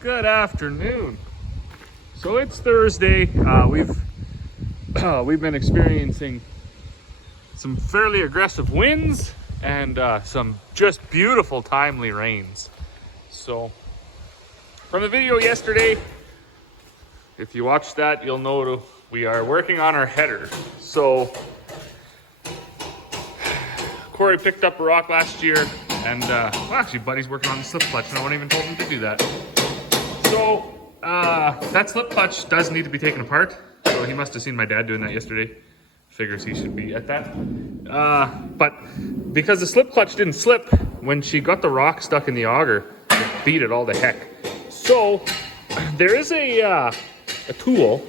Good afternoon. So it's Thursday. We've been experiencing some fairly aggressive winds and some just beautiful timely rains. So from the video yesterday, if you watched that, you'll know we are working on our header. So Corey picked up a rock last year, and well, actually Buddy's working on the slip clutch. No one even told him to do that. So that slip clutch does need to be taken apart. So he must have seen my dad doing that yesterday. Figures he should be at that. But because the slip clutch didn't slip, when she got the rock stuck in the auger, it beat it all to heck. So there is a tool,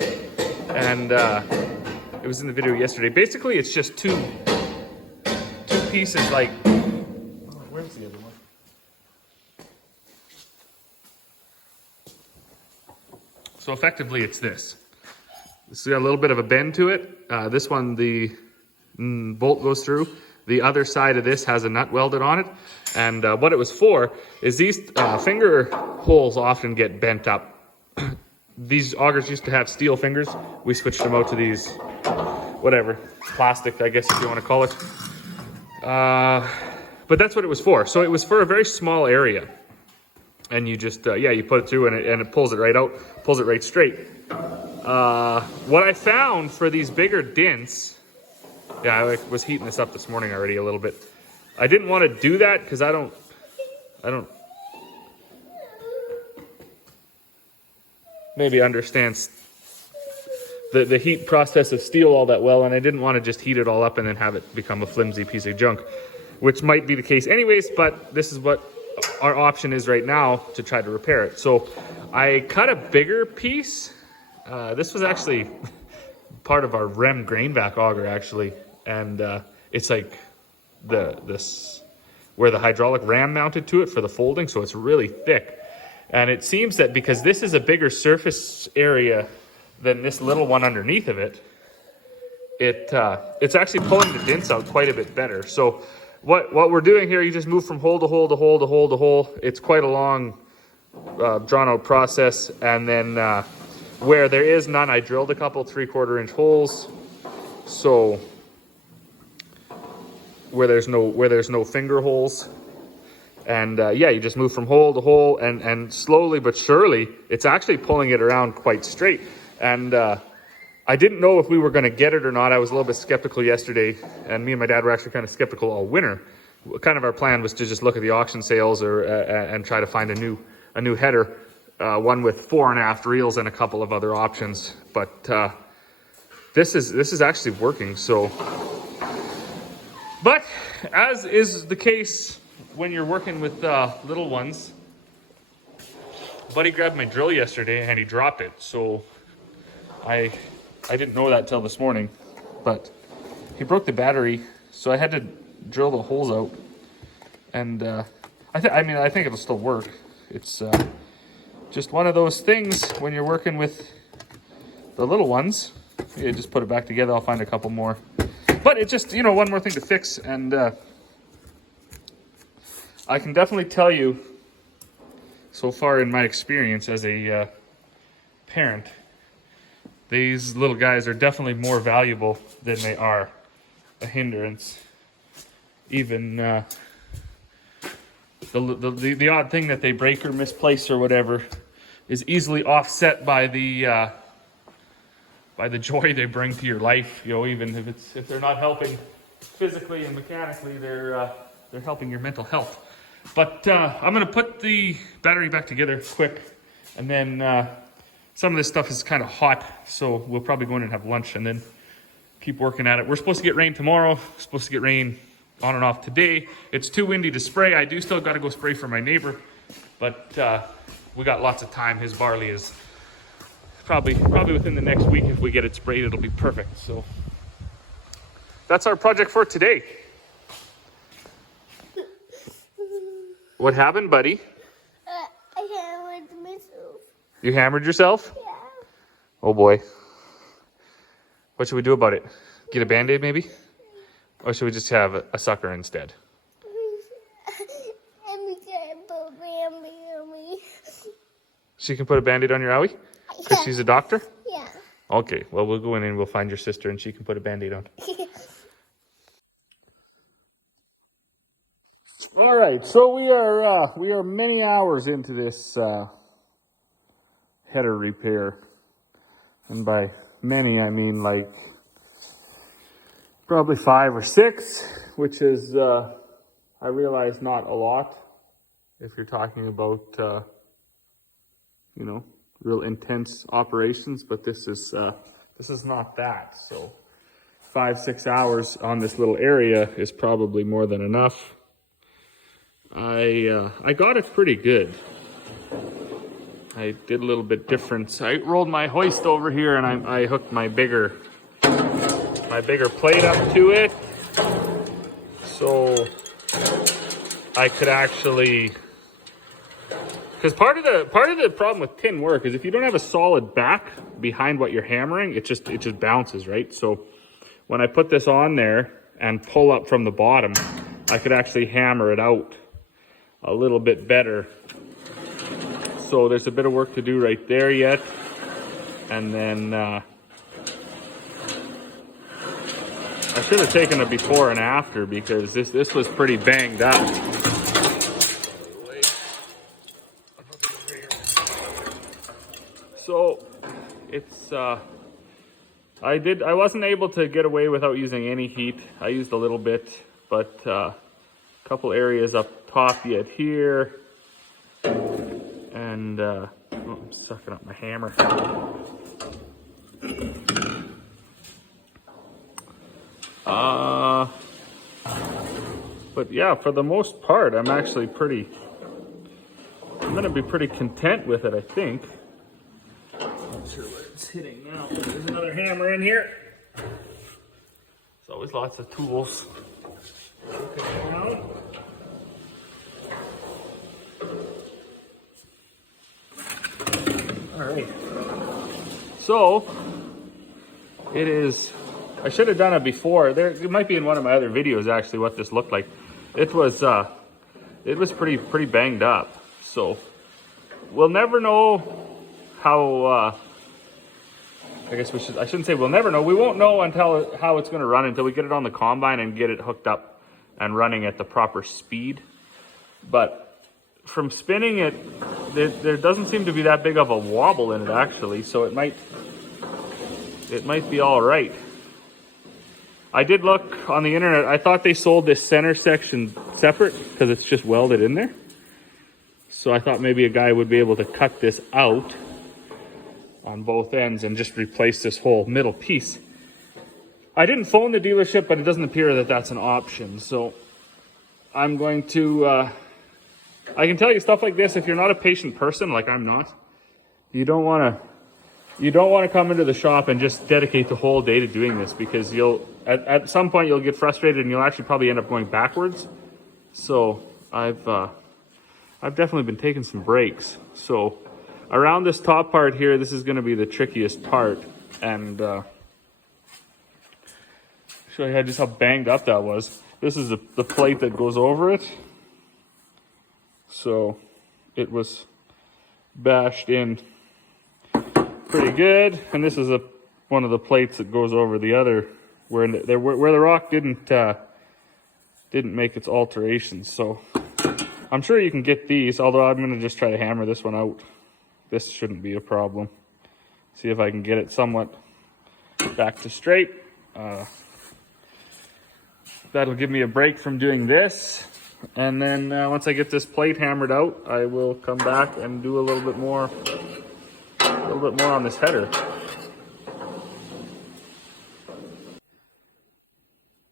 and it was in the video yesterday. Basically, it's just two pieces like. Oh, where's the other one? So effectively, it's this. This has got a little bit of a bend to it. This one, the bolt goes through. The other side of this has a nut welded on it. And what it was for is these finger holes often get bent up. These augers used to have steel fingers. We switched them out to these, whatever, plastic, I guess if you want to call it. But that's what it was for. So it was for a very small area. And you just, you put it through and it pulls it right out, pulls it right straight. What I found for these bigger dents, I was heating this up this morning already a little bit. I didn't want to do that because I don't maybe understand the heat process of steel all that well, and I didn't want to just heat it all up and then have it become a flimsy piece of junk, which might be the case anyways, but this is what our option is right now to try to repair it. So I cut a bigger piece. This was actually part of our REM grain vac auger actually, and it's like this where the hydraulic ram mounted to it for the folding, so it's really thick. And it seems that because this is a bigger surface area than this little one underneath of it, it's actually pulling the dents out quite a bit better. So what we're doing here, you just move from hole to hole to hole to hole to hole. It's quite a long, drawn out process. And then where there is none, I drilled a couple 3/4 inch holes. So where there's no finger holes. And you just move from hole to hole, and slowly but surely, it's actually pulling it around quite straight. And I didn't know if we were going to get it or not. I was a little bit skeptical yesterday, and me and my dad were actually kind of skeptical all winter. Kind of our plan was to just look at the auction sales and try to find a new header, one with 4 1/2 reels and a couple of other options. But this is actually working. So, but as is the case when you're working with little ones, Buddy grabbed my drill yesterday and he dropped it. So I didn't know that till this morning, but he broke the battery, so I had to drill the holes out. And I think it'll still work. It's just one of those things when you're working with the little ones. You just put it back together. I'll find a couple more, but it's just one more thing to fix. And I can definitely tell you, so far in my experience as a parent, these little guys are definitely more valuable than they are a hindrance. Even the odd thing that they break or misplace or whatever is easily offset by the joy they bring to your life. Even if they're not helping physically and mechanically, they're helping your mental health. But I'm gonna put the battery back together quick, and then. Some of this stuff is kind of hot, so we'll probably go in and have lunch and then keep working at it. We're supposed to get rain tomorrow. We're supposed to get rain on and off today. It's too windy to spray. I do still got to go spray for my neighbor, but we got lots of time. His barley is probably within the next week. If we get it sprayed, it'll be perfect. So that's our project for today. What happened, buddy? I hammered myself. You hammered yourself? Yeah. Oh boy. What should we do about it? Get a Bandaid maybe? Or should we just have a sucker instead? She can put a Band-Aid on your owie? Because she's a doctor? Yeah. Okay, well, we'll go in and we'll find your sister and she can put a Band-Aid on. All right, so we are many hours into this header repair. And by many, I mean like probably 5 or 6, which is, I realize, not a lot if you're talking about, you know, real intense operations, but this is not that. So 5-6 hours on this little area is probably more than enough. I got it pretty good. I did a little bit different. I rolled my hoist over here and I hooked my bigger plate up to it, so I could actually, because part of the problem with tin work is if you don't have a solid back behind what you're hammering, it just bounces, right? So when I put this on there and pull up from the bottom, I could actually hammer it out a little bit better. So there's a bit of work to do right there yet, and then I should have taken a before and after because this was pretty banged up. So it's I wasn't able to get away without using any heat. I used a little bit, but a couple areas up top yet here, and oh, I'm sucking up my hammer. But yeah, for the most part, I'm going to be pretty content with it, I think. Not sure where it's hitting now. There's another hammer in here. There's always lots of tools. All right. So it is. I should have done it before. It might be in one of my other videos actually what this looked like. It was pretty banged up. So we'll never know how. I guess I shouldn't say we'll never know. We won't know until how it's going to run until we get it on the combine and get it hooked up and running at the proper speed. But from spinning it, there doesn't seem to be that big of a wobble in it actually. So it might be all right. I did look on the internet. I thought they sold this center section separate because it's just welded in there. So I thought maybe a guy would be able to cut this out on both ends and just replace this whole middle piece. I didn't phone the dealership, but it doesn't appear that that's an option. So I'm going to, I can tell you stuff like this. If you're not a patient person, like I'm not, you don't want to come into the shop and just dedicate the whole day to doing this, because at some point you'll get frustrated and you'll actually probably end up going backwards. So I've definitely been taking some breaks. So around this top part here, this is going to be the trickiest part, and show you just how banged up that was. This is the plate that goes over it. So it was bashed in pretty good, and this is one of the plates that goes over the other where the rock didn't make its alterations. So I'm sure you can get these, although I'm going to just try to hammer this one out. This shouldn't be a problem. See if I can get it somewhat back to straight. That'll give me a break from doing this, and then once I get this plate hammered out, I will come back and do a little bit more on this header.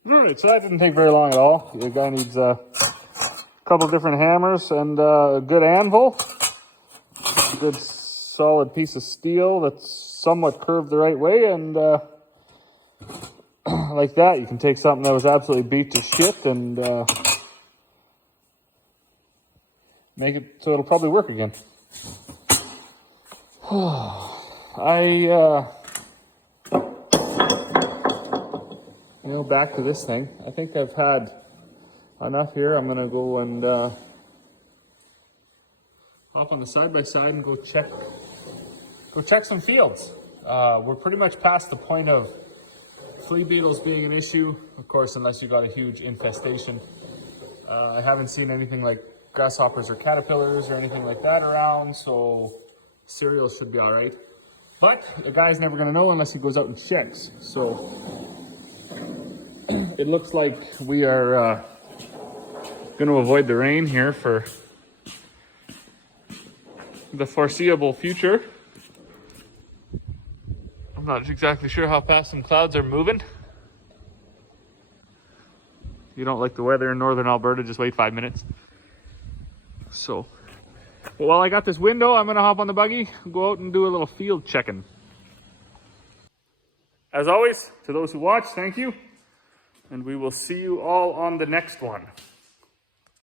Alright, so that didn't take very long at all. The guy needs a couple different hammers and a good anvil, a good solid piece of steel that's somewhat curved the right way, and like that, you can take something that was absolutely beat to shit and make it so it'll probably work again. Back to this thing. I think I've had enough here. I'm gonna go and I'll hop on the side-by-side and go check some fields. We're pretty much past the point of flea beetles being an issue, of course, unless you got a huge infestation. I haven't seen anything like grasshoppers or caterpillars or anything like that around, so cereal should be all right. But the guy's never gonna know unless he goes out and checks. So it looks like we are gonna avoid the rain here for the foreseeable future. I'm not exactly sure how fast some clouds are moving. You don't like the weather in northern Alberta, just wait 5 minutes. So, but while I got this window, I'm gonna hop on the buggy, go out and do a little field checking. As always, to those who watch, thank you. And we will see you all on the next one.